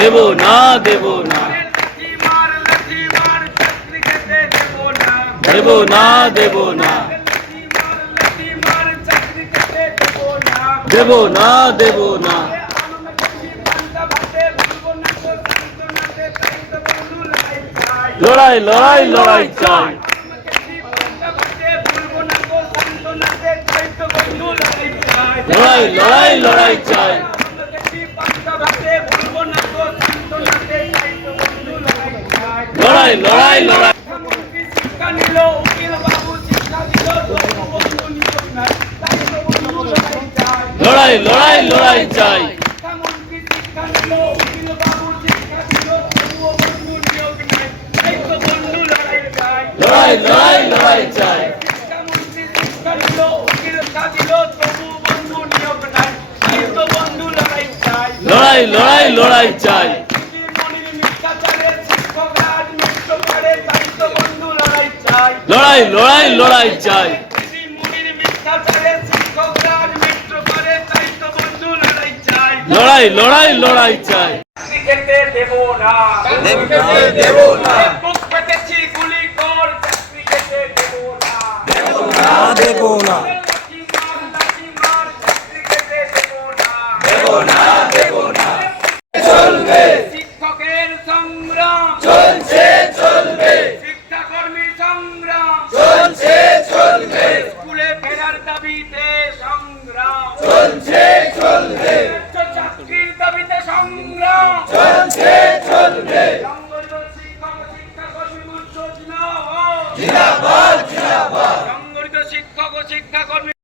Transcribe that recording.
দেব না দেব না দেব না দেব না দেব না দেব না লড়াই লড়াই লড়াই চাই লড়াই লড়াই লড়াই চাই লড়াই লড়াই লড়াই লড়াই লড়াই লড়াই চাই লড়াই লড়াই লড়াই চাই লড়াই লড়াই লড়াই চাই লড়াই লড়াই লড়াই চাই লড়াই লড়াই লড়াই চাই দেব না দেব না বুক পেতেছি গুলি কর দেব না দেব না